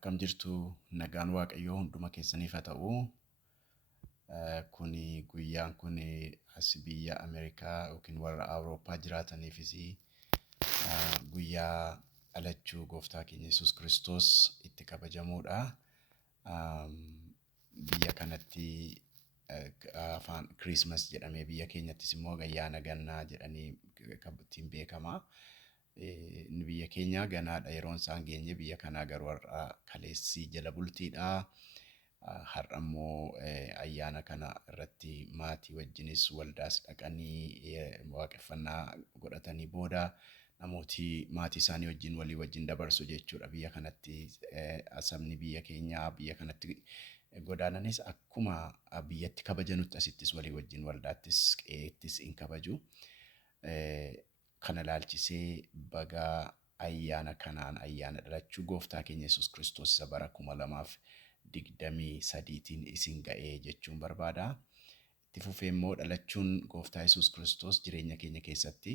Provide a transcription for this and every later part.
Akkam jirtu nagaan Waaqayyoo hunduma keessaniif haa ta'u. Kuni guyyaan kun as biyya Ameerikaa yookiin warra Awurooppaa jiraataniifis guyyaa dhalachuu gooftaa keenya Yesuus Kiristoos itti kabajamuudha. Biyya kanatti afaan Kiriismas jedhamee biyya keenyattis immoo ayyaana gannaa jedhanii ittiin beekama. Biyya keenya ganaadha yeroon isaan geenye biyya kanaa garuu har'a kaleessii jala bultiidha. Har'a immoo ayyaana kana irratti maatii wajjinis waldaas dhaqanii waaqeffannaa godhatanii booda namooti maatii isaanii wajjin walii wajjin dabarsu jechuudha. Biyya kanatti sabni biyya keenyaa biyya kanatti godaananis akkuma biyyatti kabajanutti asittis walii wajjin waldaattis qe'eettis hin kabaju. Kana ilaalchisee baga ayyaana kanaan ayyaana dhalachuu gooftaa keenya Yesuus Kiristoos isa bara 2023tiin isin ga'ee jechuun barbaada. Itti fufee immoo dhalachuun gooftaa Yesuus Kiristoos jireenya keenya keessatti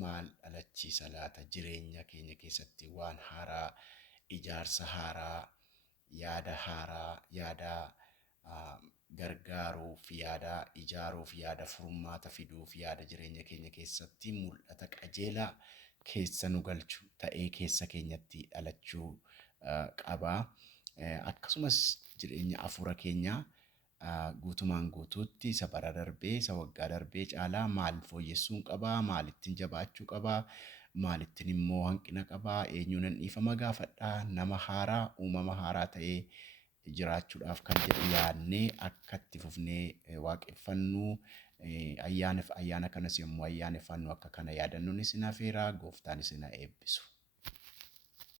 maal dhalachiisa laata? Jireenya keenya keessatti waan haaraa, ijaarsa haaraa, yaada haaraa, yaada gargaaruuf, yaada ijaaruuf, yaada furmaata fiduuf, yaada jireenya keenya keessatti mul'ata qajeelaa keessa nu galchu ta'ee keessa keenyatti dhalachuu qaba. Akkasumas jireenya hafuura keenyaa guutumaan guutuutti isa bara darbee, isa waggaa darbee caalaa maal fooyyessuun qaba, maalittiin jabaachuu qaba, maalittiin immoo hanqina qaba, eenyuun dhiifama gaafadhaa, nama haaraa, uumama haaraa ta'ee jiraachuudhaaf kan jedhu yaadnee akka itti fufnee waaqeffannu ayyaana kanas yommuu ayyaaneffannu akka kana yaadannuun isin affeera. Gooftaan isin haa eebbisu.